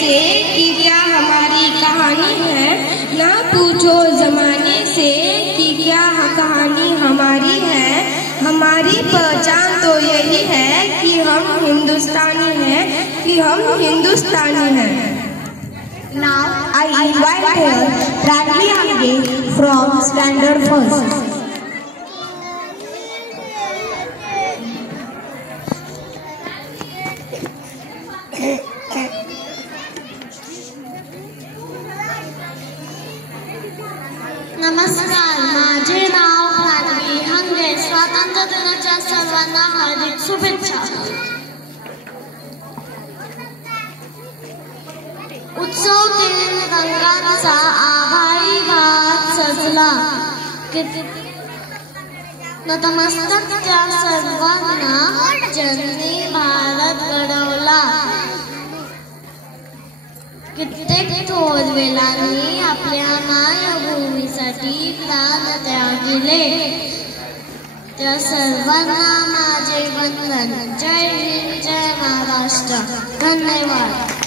से कि क्या हमारी कहानी है, ना पूछो जमाने से कि क्या कहानी हमारी है। हमारी पहचान तो यही है कि हम हिंदुस्तानी हैं, कि हम हिंदुस्तानी हैं। Now I invite here Pranali Amge from Standard First. नमस्कार, माझे नाव प्राणवी हंगे. स्वातंत्र्य दिनाच्या सर्वांना हार्दिक शुभेच्छा. उत्सव दिन रंगांचा आभाळी भात सजला. नतमस्तक त्या सर्वांना ज्यांनी भारत घडवला. कित्येक थोरवेलांनी आपल्या मायभूमीसाठी प्राण त्यागले. त्या सर्वांना माझे वंदन. जय हिंद, जय महाराष्ट्र. धन्यवाद.